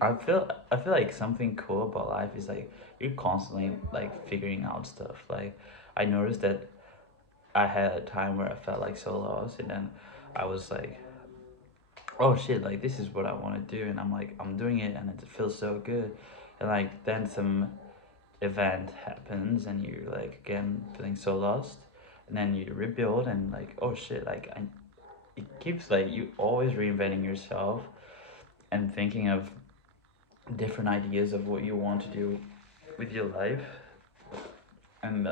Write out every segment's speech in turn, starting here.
I feel like something cool about life is like you're constantly like figuring out stuff. Like I noticed that I had a time where I felt like so lost, and then I was like, oh shit, like this is what I want to do, and I'm doing it, and it feels so good, and like then some event happens, and you're like again feeling so lost, and then you rebuild, and like oh shit, it keeps like you always reinventing yourself and thinking of different ideas of what you want to do with your life. And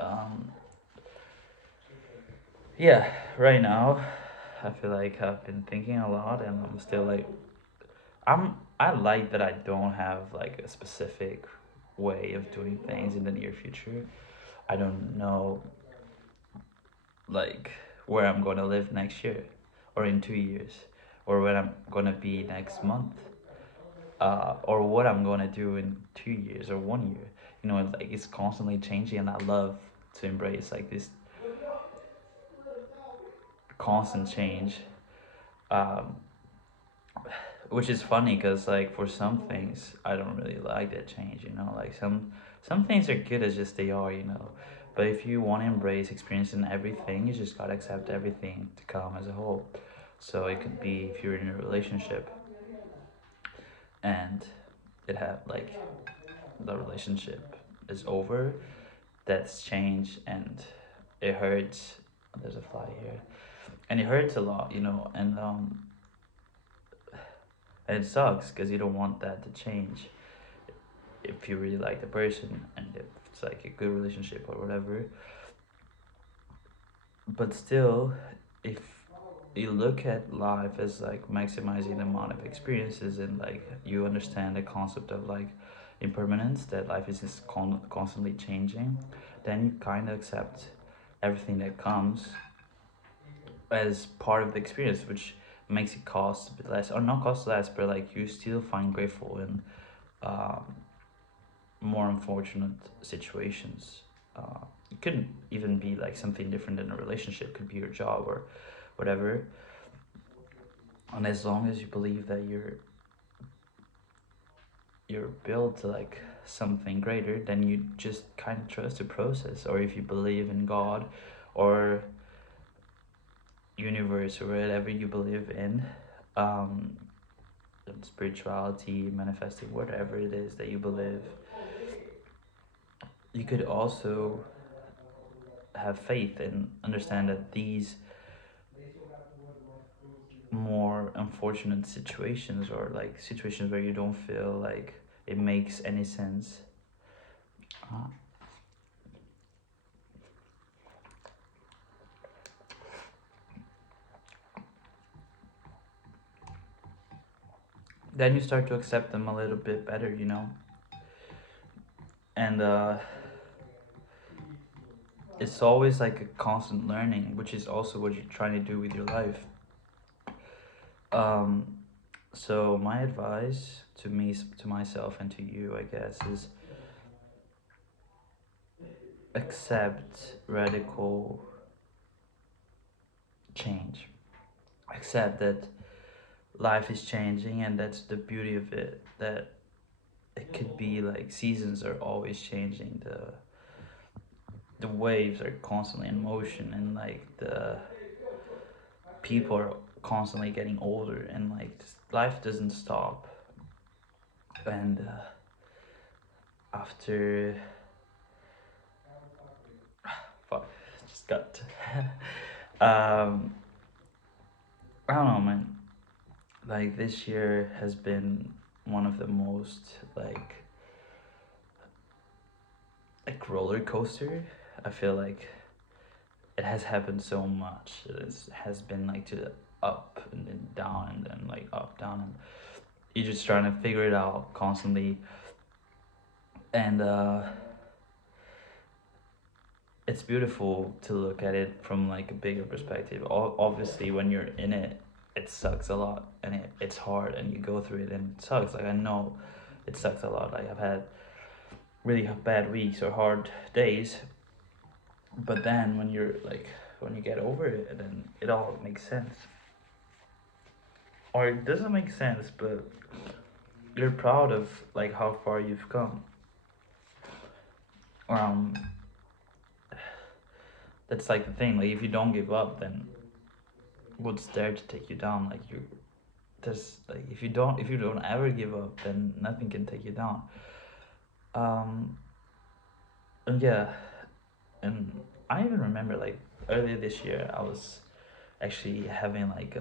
yeah, right now I feel like I've been thinking a lot, and I'm still like I like that I don't have like a specific way of doing things in the near future. I don't know like where I'm going to live next year or in 2 years or where I'm going to be next month, or what I'm going to do in 2 years or 1 year. You know, like it's constantly changing, and I love to embrace like this constant change. Um, which is funny because like for some things I don't really like that change. You know, like some things are good as just they are. You know, but if you want to embrace experiencing everything, you just gotta accept everything to come as a whole. So it could be if you're in a relationship and it have like the relationship is over, that's change, and it hurts. There's a fly here, and it hurts a lot, you know, and it sucks because you don't want that to change if you really like the person and if it's like a good relationship or whatever. But still, if you look at life as like maximizing the amount of experiences, and like you understand the concept of like impermanence, that life is just constantly changing, then you kind of accept everything that comes as part of the experience, which makes it cost a bit less, or not cost less, but like you still find grateful in um, more unfortunate situations. It couldn't even be like something different than a relationship, could be your job or whatever. And as long as you believe that you're built to like something greater, then you just kind of trust the process. Or if you believe in God or universe or whatever you believe in, um, spirituality, manifesting, whatever it is that you believe, you could also have faith and understand that these more unfortunate situations, or like situations where you don't feel like it makes any sense, uh, then you start to accept them a little bit better, you know. And it's always like a constant learning, which is also what you're trying to do with your life. um, so my advice to me, to myself, and to you, I guess, is accept radical change. Accept that life is changing, and that's the beauty of it, that it could be like seasons are always changing, the waves are constantly in motion, and like the people are constantly getting older, and like life doesn't stop. And after fuck, just got um I don't know, man, like this year has been one of the most like roller coaster. I feel like it has happened so much. Has been like to the up and then down, and then like up down, and you're just trying to figure it out constantly. And it's beautiful to look at it from like a bigger perspective. Obviously, when you're in it, it sucks a lot, and it's hard, and you go through it, and it sucks. Like I know it sucks a lot. Like I've had really bad weeks or hard days, but then when you get over it, then it all makes sense. Or it doesn't make sense, but you're proud of like how far you've come. Um, that's like the thing. Like if you don't give up, then what's there to take you down? Like you, there's like if you don't ever give up, then nothing can take you down. Um, and yeah, and I even remember like earlier this year, I was actually having like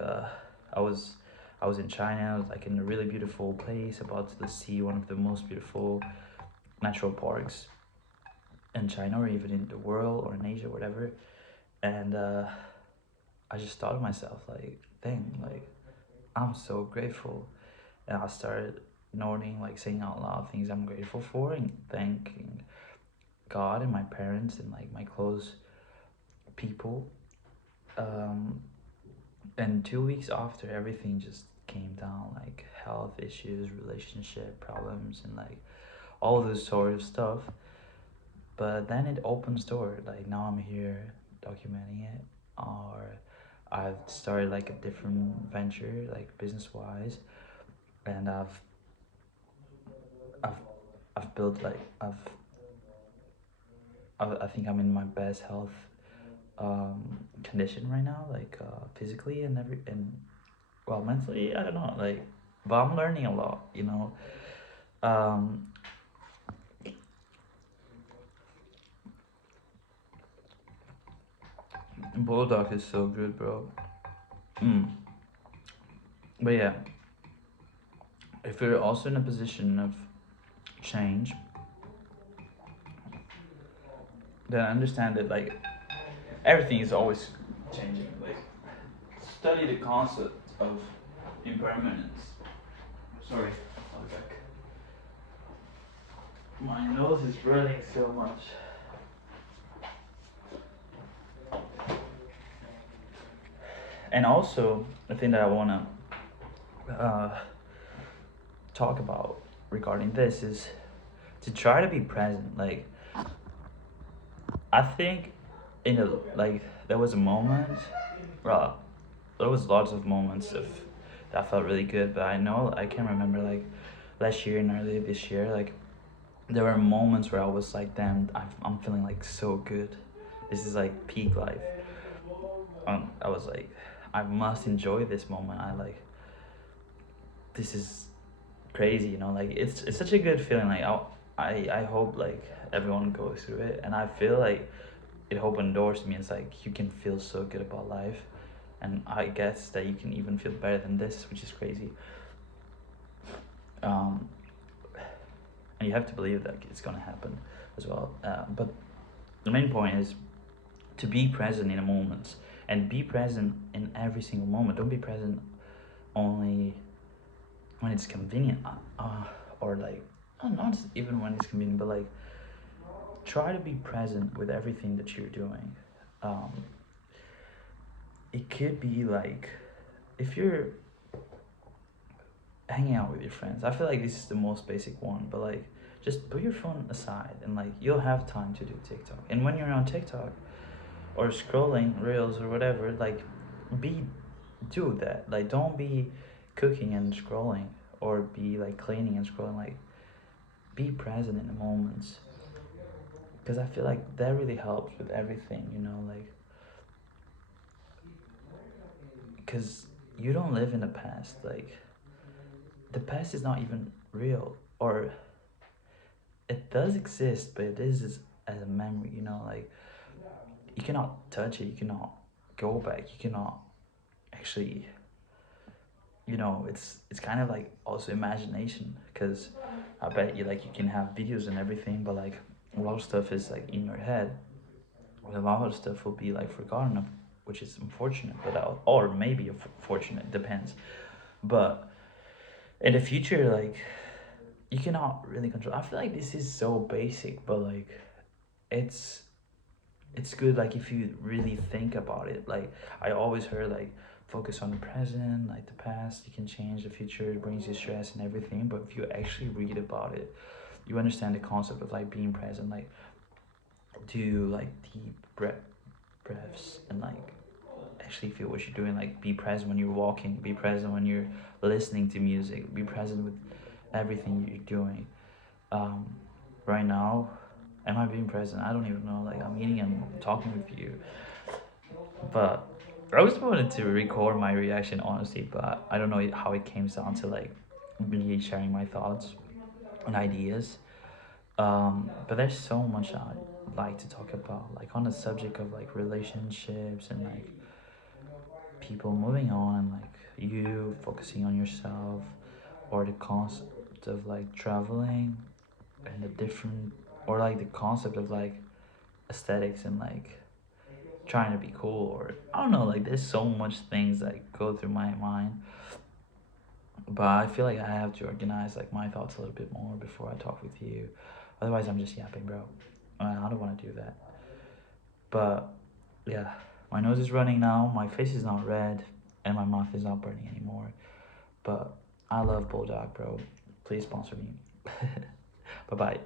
I was I was in China. I was like in a really beautiful place, about to see one of the most beautiful natural parks in China, or even in the world, or in Asia, whatever. And I just thought to myself like, dang, like I'm so grateful. And I started noting, like saying out loud things I'm grateful for, and thanking God and my parents and like my close people. Um, and 2 weeks after, everything just came down, like health issues, relationship problems, and like all this sort of stuff. But then it opens door. Like now I'm here documenting it, or I've started like a different venture, like business wise, and I've I've built like I think I'm in my best health condition right now, like physically and well, mentally, I don't know, like, but I'm learning a lot, you know. Um, Bulldog is so good, bro. Mm. But yeah, if you're also in a position of change, then understand that like everything is always changing. Like study the concept of impermanence. Sorry, I'll be back. My nose is running so much. And also, the thing that I wanna talk about regarding this is to try to be present. Like I think in a like there was a moment, well, there was lots of moments of that felt really good, but I know I can remember like last year and earlier this year, like there were moments where I was like, damn, I'm feeling like so good. This is like peak life. I was like, I must enjoy this moment. I like, this is crazy, you know. Like it's such a good feeling. Like I hope like everyone goes through it, and I feel like it opened doors to me. It's like you can feel so good about life, and I guess that you can even feel better than this, which is crazy. Um, and you have to believe that it's gonna happen as well. But the main point is to be present in a moment, and be present in every single moment. Don't be present only when it's convenient, or like not even when it's convenient, but like try to be present with everything that you're doing. Um, it could be like if you're hanging out with your friends. I feel like this is the most basic one, but like just put your phone aside and like you'll have time to do TikTok. And when you're on TikTok or scrolling reels or whatever, like be do that. Like don't be cooking and scrolling, or be like cleaning and scrolling. Like be present in the moments, because I feel like that really helps with everything, you know, like because you don't live in the past. Like the past is not even real, or it does exist, but it is as a memory, you know. Like you cannot touch it, you cannot go back, you cannot actually, you know. It's kind of like also imagination, because I bet you like you can have videos and everything, but like a lot of stuff is like in your head, and a lot of stuff will be like forgotten of, which is unfortunate, but or maybe fortunate, depends. But in the future, like you cannot really control. I feel like this is so basic, but like it's it's good, like if you really think about it. Like I always heard like focus on the present, like the past you can change, the future it brings you stress and everything, but if you actually read about it, you understand the concept of like being present. Like do like deep breaths, and like actually feel what you're doing. Like be present when you're walking, be present when you're listening to music, be present with everything you're doing. Um, right now, am I being present? I don't even know. Like I'm eating and talking with you, but I always wanted to record my reaction honestly, but I don't know how it came down to like me sharing my thoughts and ideas. But there's so much I'd like to talk about, like on the subject of like relationships and like people moving on and like you focusing on yourself or the concept of like traveling and the different or like the concept of like aesthetics and like trying to be cool or I don't know, like there's so much things that go through my mind. But I feel like I have to organize like my thoughts a little bit more before I talk with you. Otherwise I'm just yapping, bro. I don't want to do that. But yeah, my nose is running now, my face is not red, and my mouth is not burning anymore. But I love Bulldog, bro. Please sponsor me. Bye bye.